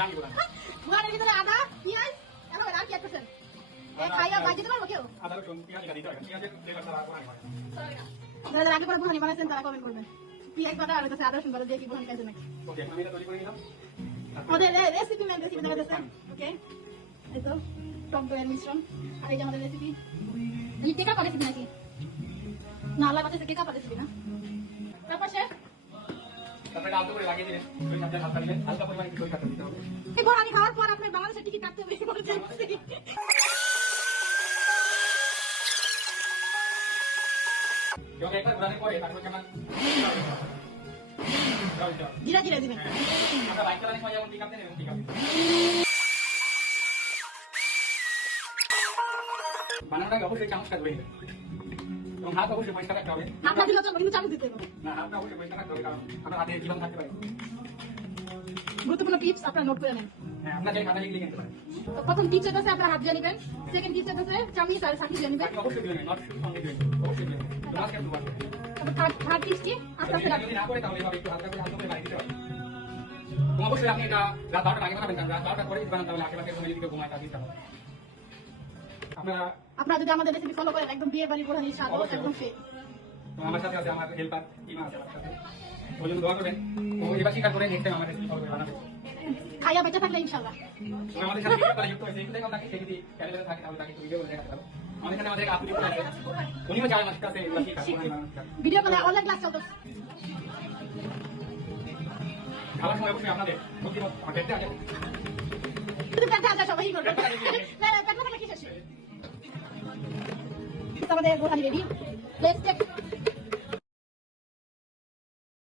জানি বলা ঘরের ভিতরে আদা পেঁয়াজ এখন আর কি করছেন খাইয়া বাজি দিতে পারবো কেউ আদা রসুন পেঁয়াজ দিতে হবে পেঁয়াজের ফ্লেভারটা আর হয় যারা আগে পরে বুঝানি বানাইছেন তারা কমেন্ট করবেন পেঁয়াজ বাটা আর আদা রসুন বাটা দিয়ে কি বুঝানি খাইছেন নাকি ওকে আমি এটা তৈরি করে নিলাম আমাদের রেসিপি দেখা যাচ্ছে ওকে এই তো টক দইয়ের মিশ্রণ আর এই যে আমাদের রেসিপি এই কেক আপ রেসিপি নাকি না আল্লাহ বাতাসে কেক আপ রেসিপি না তারপর শেফ তারপরে আলতো করে লাগিয়ে দিলেন দুই চামচ হালকা দিলেন হালকা পরিমাণে একটু দই কাটতে দিতে হবে এবার আমি খাওয়ার পর আপনার বাংলাদেশের টিকিট কাটতে হবে বলে চাইছি এবং একটা ঘোরানোর পরে তারপরে কেমন জিরা জিরা দিবেন আমরা বাইক চালানোর সময় যেমন ঠিক আছে ঠিক আছে বানানোর আগে অবশ্যই চামচটা ধুয়ে নেবেন এবং হাত অবশ্যই পরিষ্কার রাখতে হবে আপনার দিলে তো কিন্তু চামচ দিতে হবে না হাতটা অবশ্যই পরিষ্কার রাখতে হবে কারণ আপনার হাতে জীবাণু থাকতে পারে গুরুত্বপূর্ণ টিপস আপনারা নোট করে নেন হ্যাঁ আপনার যে খাতা লিখে নিতে পারেন তো প্রথম টিপস হচ্ছে আপনারা হাত দিয়ে নেবেন সেকেন্ড টিপস হচ্ছে চামচ আর সাথে দিয়ে নেবেন অবশ্যই দিবেন নট শুধু সঙ্গে দিবেন অবশ্যই দিবেন লাস্ট কেমন করবেন থার্ড টিপস কি আপনারা যদি না করে তাহলে এভাবে একটু হালকা করে বাড়ি দিতে হবে তো অবশ্যই আপনি এটা রাত 12টার আগে বানাবেন কারণ রাত 12টার পরে বানান তাহলে আশেপাশে সময় যদি কেউ ঘুমায় তাহলে দিতে হবে আপনারা যদি আমাদের রেসিপি ফলো করেন একদম বিয়ে বাড়ি পুরো স্বাদ একদম ফ্রি তো আমার সাথে আছে আমার হেল্পার টিমা আছে আমার সাথে ওই জন্য দোয়া করবেন ও এবার স্বীকার করে নেক্সট টাইম আমার রেসিপি ফলো করে বানাবে খাইয়া বেঁচে থাকলে ইনশাল্লাহ তো আমাদের সাথে ভিডিও করা যুক্ত হয়েছে এগুলো আপনাকে সে যদি ক্যামেরা থাকে তাহলে তাকে ভিডিও করে দেখাতে পারবো আমাদের সাথে আমাদের আপনি করে আছে উনিও জানেন আমার কাছে এগুলো শিখা ভিডিও কলে অনলাইন ক্লাস চলতো খাওয়ার সময় অবশ্যই আপনাদের বুদ্ধিমত দেখতে আছে শুধু পেটে আসা সবাই করবে না না পেটে থাকলে কি শেষ আমাদের গোহানি রেডি লেটস টেক